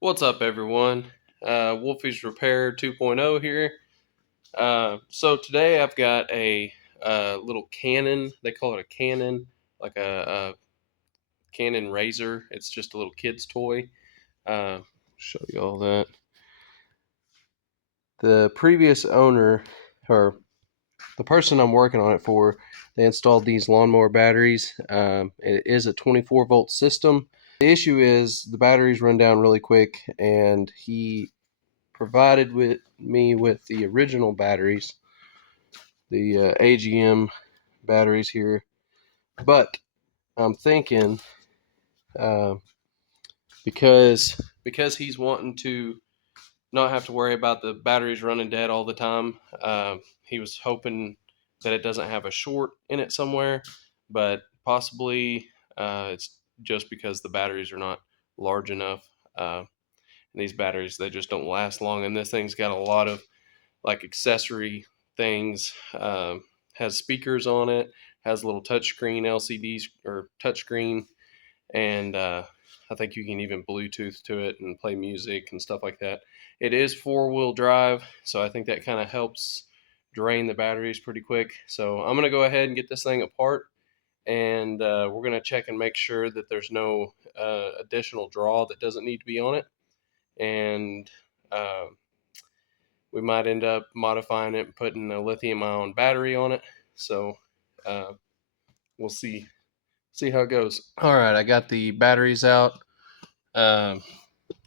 What's up, everyone? Wolfie's Repair 2.0 here. So today I've got a little cannon. They call it a cannon, like a cannon razor. It's just a little kid's toy. Show you all that. The previous owner, or the person I'm working on it for, they installed these lawnmower batteries. It is a 24 volt system. The issue is the batteries run down really quick, and he provided me with the original batteries, the AGM batteries here. But I'm thinking uh, because he's wanting to not have to worry about the batteries running dead all the time. He was hoping that it doesn't have a short in it somewhere, but possibly it's just because the batteries are not large enough. And these batteries, they just don't last long, and this thing's got a lot of like accessory things. Has speakers on it, has a little touchscreen LCD or touchscreen, and I think you can even Bluetooth to it and play music and stuff like that. It is 4-wheel drive, so I think that kind of helps drain the batteries pretty quick. So I'm gonna go ahead and get this thing apart, and we're gonna check and make sure that there's no additional draw that doesn't need to be on it, and we might end up modifying it and putting a lithium-ion battery on it. So uh, we'll see how it goes. All right, I got the batteries out. Um,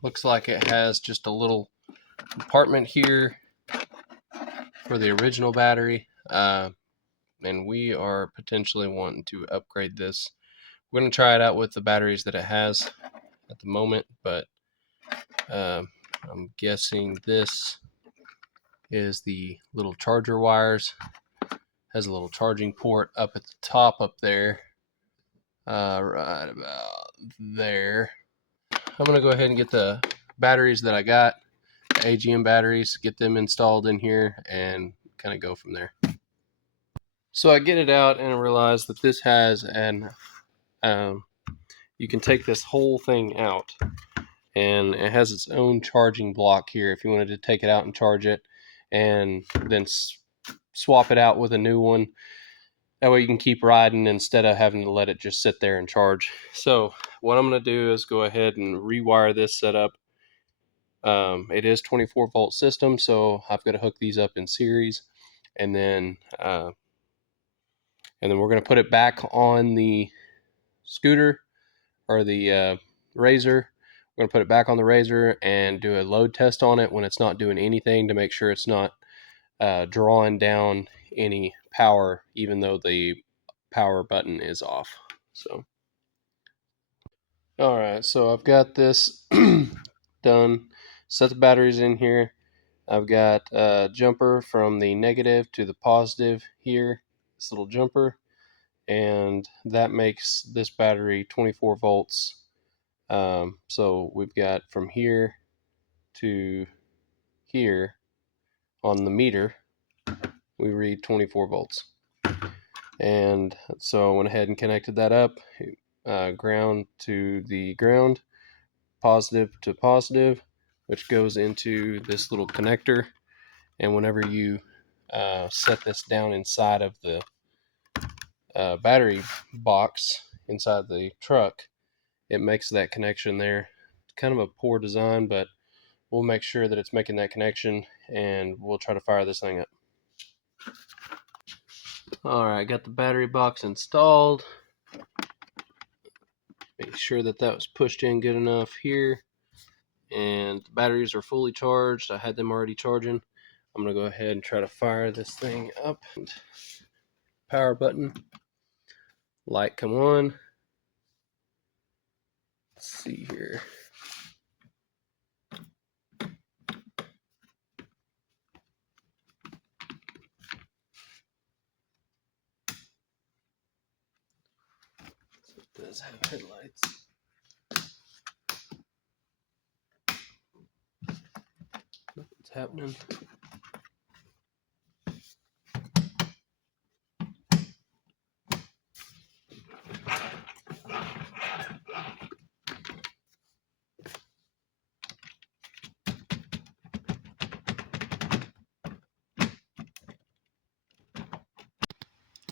Looks like it has just a little compartment here for the original battery, and we are potentially wanting to upgrade this. We're going to try it out with the batteries that it has at the moment, but I'm guessing this is the little charger wires. Has a little charging port up at the top up there, right about there. I'm going to go ahead and get the batteries that I got, the AGM batteries, get them installed in here and kind of go from there. So I get it out and I realize that this has you can take this whole thing out, and it has its own charging block here if you wanted to take it out and charge it and then swap it out with a new one. That way you can keep riding instead of having to let it just sit there and charge. So what I'm going to do is go ahead and rewire this setup. It is 24 volt system, so I've got to hook these up in series, and then we're going to put it back on the scooter or the razor. We're going to put it back on the razor and do a load test on it when it's not doing anything to make sure it's not drawing down any power, even though the power button is off. So all right, so I've got this done. Set the batteries in here. I've got a jumper from the negative to the positive here, this little jumper, and that makes this battery 24 volts. So we've got from here to here on the meter, we read 24 volts. And so I went ahead and connected that up, ground to the ground, positive to positive, which goes into this little connector. And whenever you set this down inside of the battery box inside the truck, it makes that connection there. It's kind of a poor design, but we'll make sure that it's making that connection, and we'll try to fire this thing up. All right, got the battery box installed. Make sure that that was pushed in good enough here, and the batteries are fully charged. I had them already charging. I'm gonna go ahead and try to fire this thing up. Power button, light come on. Let's see here. It does have headlights. Nothing's happening.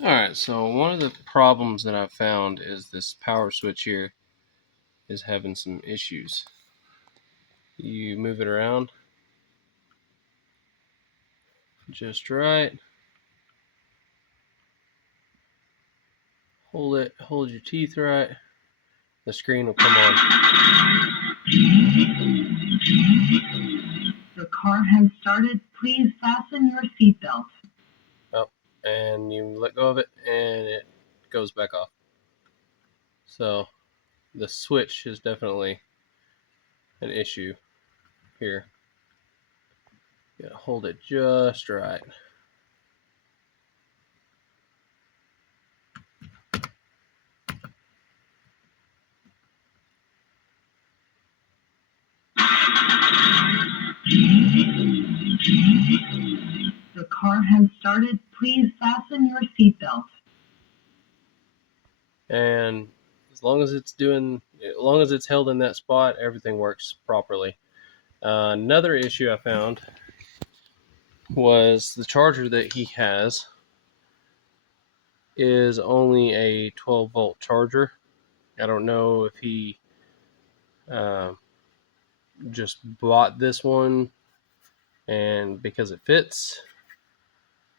Alright, so one of the problems that I've found is this power switch here is having some issues. You move it around just right. Hold your teeth right. The screen will come on. The car has started. Please fasten your seatbelt. Oh, and you let go of it and it goes back off. So the switch is definitely an issue here. You gotta hold it just right. The car has started. Please fasten your seatbelt. And as long as it's held in that spot, everything works properly. Another issue I found was the charger that he has is only a 12-volt charger. I don't know if he just bought this one and because it fits,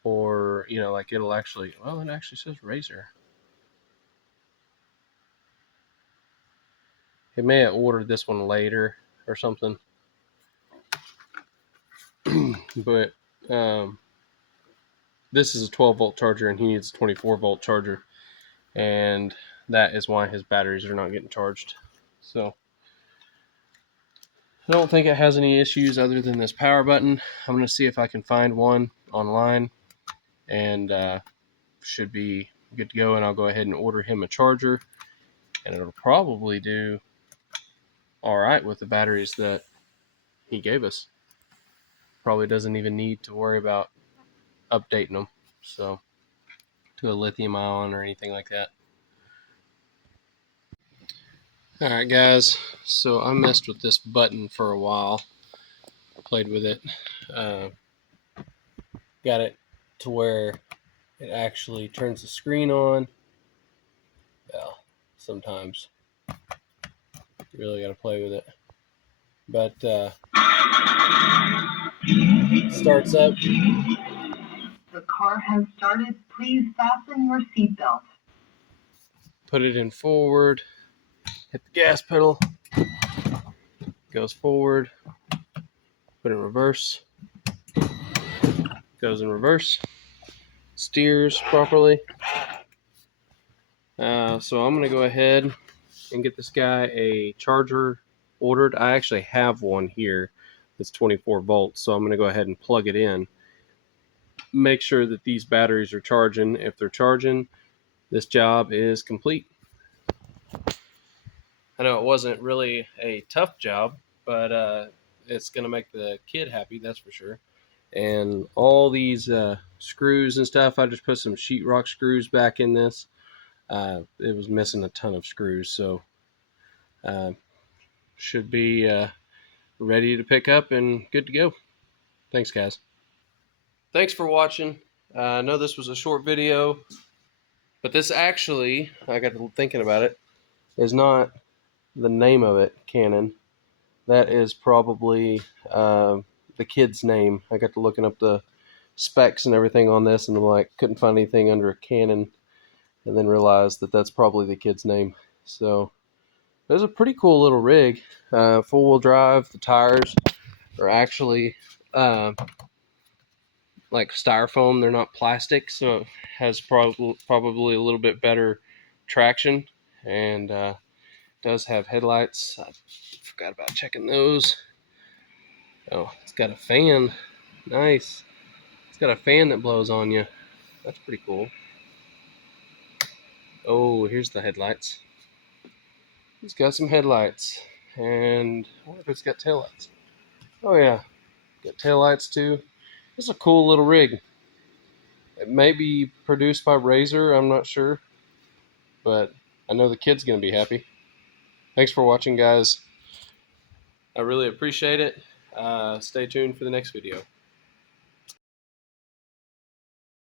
or like it actually says Razer. He may have ordered this one later or something. But this is a 12-volt charger and he needs a 24-volt charger, and that is why his batteries are not getting charged. So I don't think it has any issues other than this power button. I'm going to see if I can find one online, and should be good to go, and I'll go ahead and order him a charger, and it'll probably do all right with the batteries that he gave us. Probably doesn't even need to worry about updating them so to a lithium ion or anything like that. Alright guys, so I messed with this button for a while, played with it, got it to where it actually turns the screen on. Well, sometimes you really got to play with it, but starts up. The car has started. Please fasten your seatbelt. Put it in forward, hit the gas pedal, goes forward, put it in reverse, goes in reverse, steers properly. So I'm going to go ahead and get this guy a charger ordered. I actually have one here that's 24 volts, so I'm going to go ahead and plug it in. Make sure that these batteries are charging. If they're charging, this job is complete. I know it wasn't really a tough job, but it's going to make the kid happy, that's for sure. And all these screws and stuff, I just put some sheetrock screws back in this. It was missing a ton of screws, so should be ready to pick up and good to go. Thanks, guys. Thanks for watching. I know this was a short video, but this actually, I got to thinking about it, is not the name of it, Canon. That is probably the kid's name. I got to looking up the specs and everything on this, and I'm like, couldn't find anything under a Canon, and then realized that that's probably the kid's name. So it was a pretty cool little rig. Four-wheel drive. The tires are actually like styrofoam. They're not plastic, so it has probably a little bit better traction, and does have headlights. I forgot about checking those. Oh, it's got a fan. Nice. It's got a fan that blows on you. That's pretty cool. Oh, here's the headlights. It's got some headlights. And I wonder if it's got taillights. Oh yeah, got taillights too. It's a cool little rig. It may be produced by Razer, I'm not sure. But I know the kid's going to be happy. Thanks for watching, guys. I really appreciate it. Stay tuned for the next video.